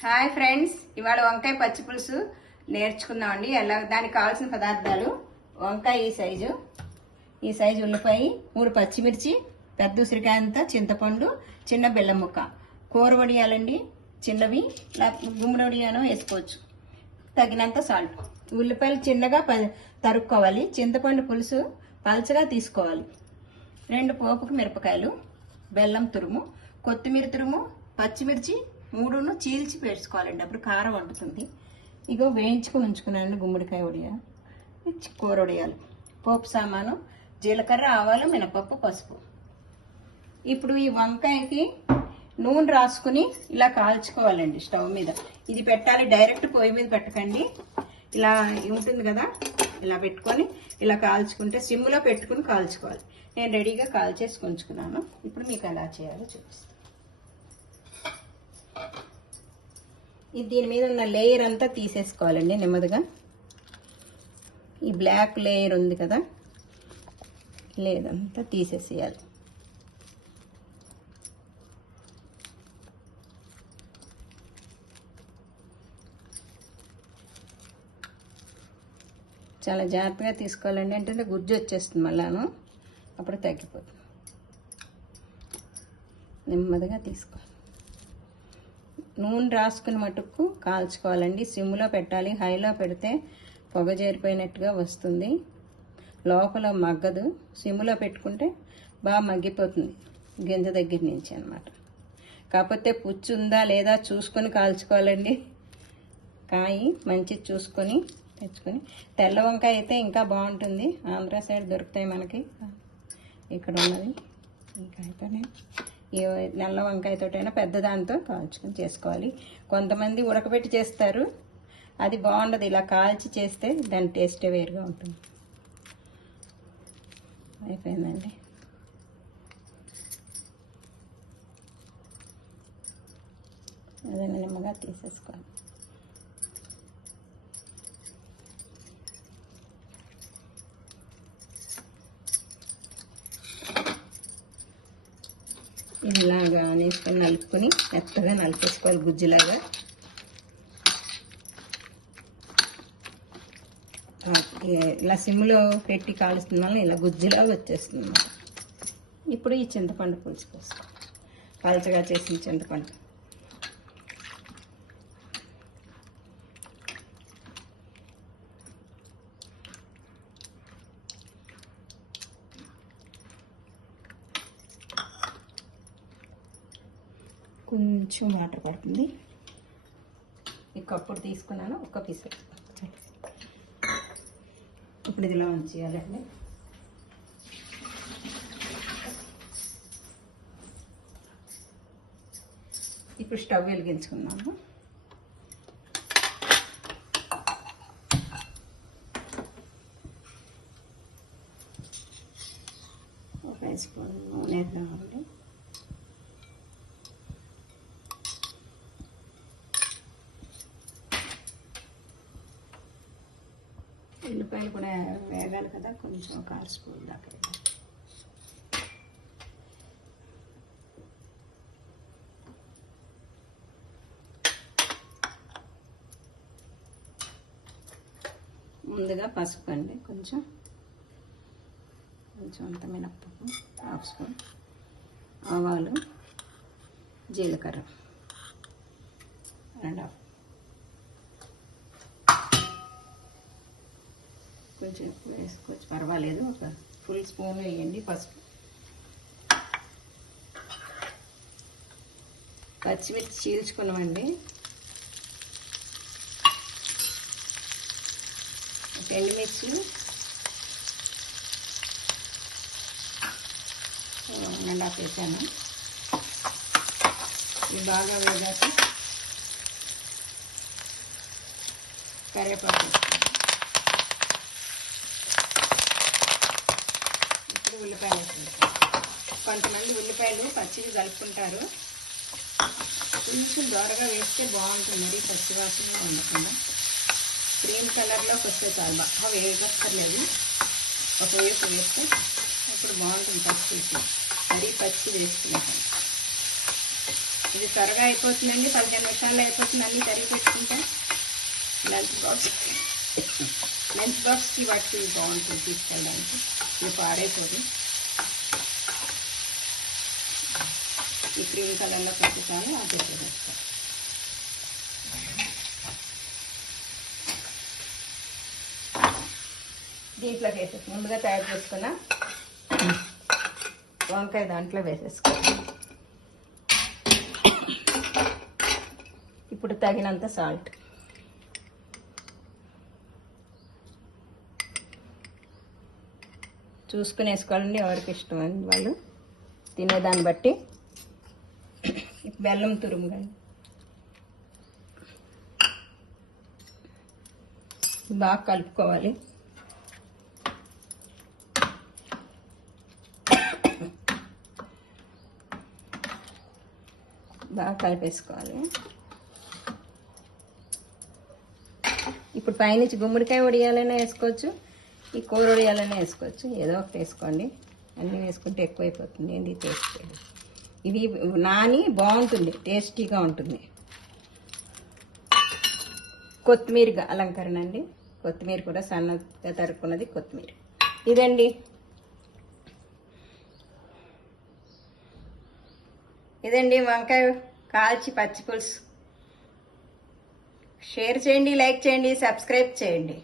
Hi friends, ఇవాళ వంకాయ పచ్చి పులుసు నేర్చుకుందామండి. ఎలా దానికి కావాల్సిన పదార్థాలు: వంకాయ ఈ సైజు ఉల్లిపాయ, 3 పచ్చిమిర్చి, పెద్ద ఉసిరికాయ అంతా, చింతపండు, చిన్న బెల్లం ముక్క, కూర వడియాలండి చిన్నవి, గుమ్మడి వడియాను వేసుకోవచ్చు, తగినంత సాల్ట్. ఉల్లిపాయలు చిన్నగా తరుక్కోవాలి. చింతపండు పులుసు పలచగా తీసుకోవాలి. 2 పోపుకు మిరపకాయలు, బెల్లం తురుము, కొత్తిమీర తురుము, పచ్చిమిర్చి 3 చీల్చి వేసుకోవాలండి, అప్పుడు కారం వండుతుంది. ఇగో వేయించుకుని ఉంచుకున్నాను గుమ్మడికాయ వడియా, కూర వడియాలు, పోపు సామాను, జీలకర్ర, ఆవాలు, మినపప్పు, పసుపు. ఇప్పుడు ఈ వంకాయకి నూనె రాసుకుని ఇలా కాల్చుకోవాలండి స్టవ్ మీద. ఇది పెట్టాలి, డైరెక్ట్ పొయ్యి మీద పెట్టకండి. ఇలా ఉంటుంది కదా, ఇలా పెట్టుకొని ఇలా కాల్చుకుంటే సిమ్లో పెట్టుకుని కాల్చుకోవాలి. నేను రెడీగా కాల్చేసి ఉంచుకున్నాను. ఇప్పుడు మీకు ఎలా చేయాలో చూపిస్తాను. దీని మీద ఉన్న లేయర్ అంతా తీసేసుకోవాలండి నెమ్మదిగా. ఈ బ్లాక్ లేయర్ ఉంది కదా, లేదంతా తీసేసేయాలి. చాలా జాగ్రత్తగా తీసుకోవాలండి, అంటే గుజ్జు వచ్చేస్తుంది మళ్ళాను, అప్పుడు తగ్గిపోతుంది. నెమ్మదిగా తీసుకోవాలి. నూనె రాసుకుని మటుకు కాల్చుకోవాలండి. సిమ్లో పెట్టాలి, హైలో పెడితే పొగ చేరిపోయినట్టుగా వస్తుంది, లోపల మగ్గదు. సిమ్లో పెట్టుకుంటే బాగా మగ్గిపోతుంది గింజ దగ్గర నుంచి అన్నమాట. కాకపోతే పుచ్చు ఉందా లేదా చూసుకొని కాల్చుకోవాలండి. కాయ మంచిది చూసుకొని తెచ్చుకొని. తెల్ల వంకాయ అయితే ఇంకా బాగుంటుంది, ఆంధ్ర సైడ్ దొరుకుతాయి మనకి. ఇక్కడ ఉన్నది ఈ కాయతోనే, ఈ నల్ల వంకాయతోటైనా పెద్ద దాంతో కాల్చుకొని చేసుకోవాలి. కొంతమంది ఉడకబెట్టి చేస్తారు, అది బాగుండదు. ఇలా కాల్చి చేస్తే దాని టేస్టే వేరుగా ఉంటుంది. అయిపోయిందండి. అదే నిమ్మగా తీసేసుకోవాలి. ఇలాగా వేసుకొని నలుపుకొని మెత్తగా నలిపేసుకోవాలి గుజ్జులాగా. ఇలా సిమ్లో పెట్టి కాలుస్తున్న వల్ల ఇలా గుజ్జులాగా వచ్చేస్తుంది. ఇప్పుడు ఈ చింతపండు పులుసు పోసుకోవాలి, పలచగా చేసిన చింతపండు. కొంచెం వాటర్ పడుతుంది. ఈ కప్పుడు తీసుకున్నాను, ఒక్క పీస్. ఇప్పుడు ఇదిలా ఉంచేయాలండి. ఇప్పుడు స్టవ్ వెలిగించుకున్నాము. ఒక 5 స్పూన్ నూనె వేద్దామండి. ఉల్లిపాయలు కూడా వేగాలి కదా, కొంచెం ఒక 6 స్పూన్ దాకా. ముందుగా పసుపు అండి, కొంచెం అంత మినప్పప్పు, 1/2 స్పూన్, ఆవాలు, జీలకర్ర 2/2, కొంచెం వేసుకోవచ్చు పర్వాలేదు, ఒక ఫుల్ స్పూన్ వేయండి పసుపు. పచ్చిమిర్చి చీల్చుకున్నామండి, ఎండుమిర్చి 1.5 వేసాను. ఇది బాగా వేగాక కరివేపాకు వేస్తాను. ఇప్పుడు ఉల్లిపాయలు వేసుకుంటాను. కొంతమంది ఉల్లిపాయలు పచ్చివి కలుపుకుంటారు, కొంచెం దోరగా వేస్తే బాగుంటుంది, మరి పచ్చివాసన ఉండకుండా. క్రీమ్ కలర్లోకి వస్తే చాలు, బాగా వేగక్కర్లేదు. ఒక వేపు వేస్తే అప్పుడు బాగుంటుంది. పచ్చి మరీ పచ్చి వేసుకుంటాను. ఇది త్వరగా అయిపోతుందండి, 15 నిమిషాల్లో అయిపోతుంది. అన్నీ తరిగి పెట్టుకుంటే లంచ్ బాక్స్కి వాటికి బాగుంటుంది తీసుకెళ్ళడానికి. ఇది పాడైపోదు. ఈ క్రీమ్ కలర్లో పెట్టుతాను, అదే వేస్తాను. దీంట్లోకి వేసేసి ముందుగా తయారు చేసుకున్న వంకాయ దాంట్లో వేసేసుకోవాలి. ఇప్పుడు తగినంత సాల్ట్, చూసుకుని వేసుకోవాలండి, ఎవరికి ఇష్టం వాళ్ళు తినేదాన్ని బట్టి. బెల్లం తురుము కానీ బాగా కలుపుకోవాలి. బాగా కలిపేసుకోవాలి. ఇప్పుడు పైనుంచి గుమ్మడికాయ వడియాలైనా వేసుకోవచ్చు, ఈ కూర వడియాలైనా వేసుకోవచ్చు, ఏదో ఒకటి వేసుకోండి. అన్నీ వేసుకుంటే ఎక్కువైపోతుంది. ఏంటి టేస్ట్, ఇది నాని బాగుంటుంది, టేస్టీగా ఉంటుంది. కొత్తిమీర అలంకరణ అండి, కొత్తిమీర కూడా సన్నగా తరుక్కున్నది కొత్తిమీర. ఇదండి వంకాయ కాల్చి పచ్చి పులుసు. షేర్ చేయండి, లైక్ చేయండి, సబ్స్క్రైబ్ చేయండి.